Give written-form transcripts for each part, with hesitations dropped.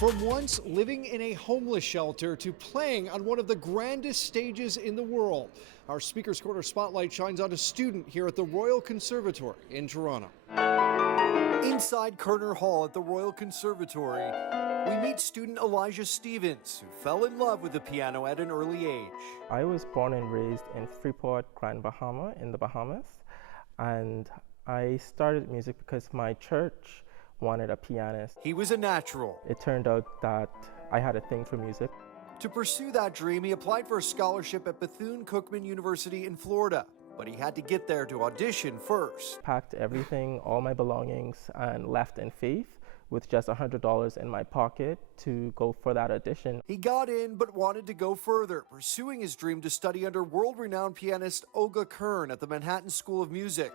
From once living in a homeless shelter to playing on one of the grandest stages in the world, our Speaker's Corner spotlight shines on a student here at the Royal Conservatory in Toronto. Inside Carnegie Hall at the Royal Conservatory, we meet student Elijah Stevens, who fell in love with the piano at an early age. I was born and raised in Freeport, Grand Bahama, in the Bahamas, and I started music because my church wanted a pianist. He was a natural. It turned out that I had a thing for music. To pursue that dream, he applied for a scholarship at Bethune-Cookman University in Florida, but he had to get there to audition first. Packed everything, all my belongings, and left in faith with just $100 in my pocket to go for that audition. He got in, but wanted to go further, pursuing his dream to study under world-renowned pianist Olga Kern at the Manhattan School of Music.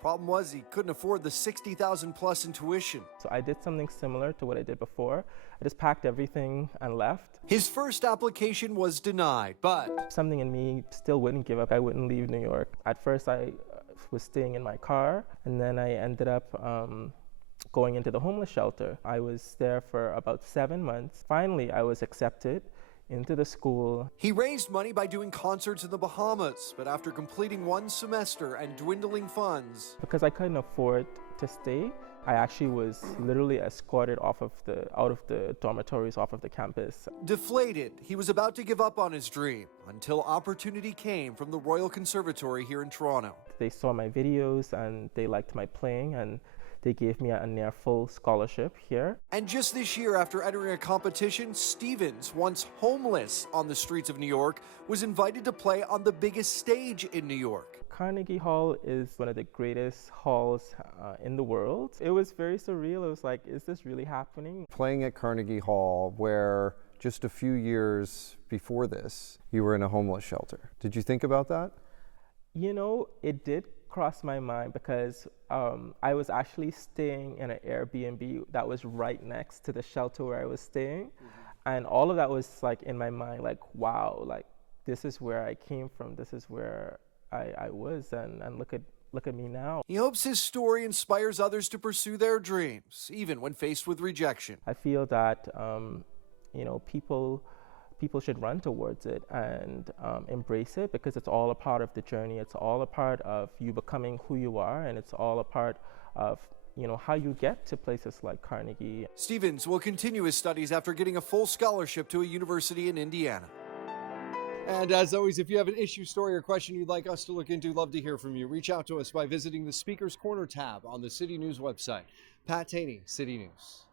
Problem was, he couldn't afford the $60,000 plus in tuition. So I did something similar to what I did before. I just packed everything and left. His first application was denied, but something in me still wouldn't give up. I wouldn't leave New York. At first, I was staying in my car, and then I ended up going into the homeless shelter. I was there for about 7 months. Finally, I was accepted into the school. He raised money by doing concerts in the Bahamas, but after completing one semester and dwindling funds, because I couldn't afford to stay, I actually was literally escorted out of the dormitories, off of the campus. Deflated, he was about to give up on his dream until opportunity came from the Royal Conservatory here in Toronto. They saw my videos and they liked my playing, and they gave me a near full scholarship here. And just this year, after entering a competition, Stevens, once homeless on the streets of New York, was invited to play on the biggest stage in New York. Carnegie Hall is one of the greatest halls in the world. It was very surreal. It was like, is this really happening? Playing at Carnegie Hall, where just a few years before this, you were in a homeless shelter. Did you think about that? You know, it did cross my mind because I was actually staying in an Airbnb that was right next to the shelter where I was staying. And all of that was like in my mind, like, wow, like this is where I came from. This is where I was, and look at me now. He hopes his story inspires others to pursue their dreams, even when faced with rejection. I feel that you know, people should run towards it and embrace it, because it's all a part of the journey. It's all a part of you becoming who you are, and it's all a part of, you know, how you get to places like Carnegie. Stevens will continue his studies after getting a full scholarship to a university in Indiana. And as always, if you have an issue, story, or question you'd like us to look into, love to hear from you. Reach out to us by visiting the Speaker's Corner tab on the City News website. Pat Taney, City News.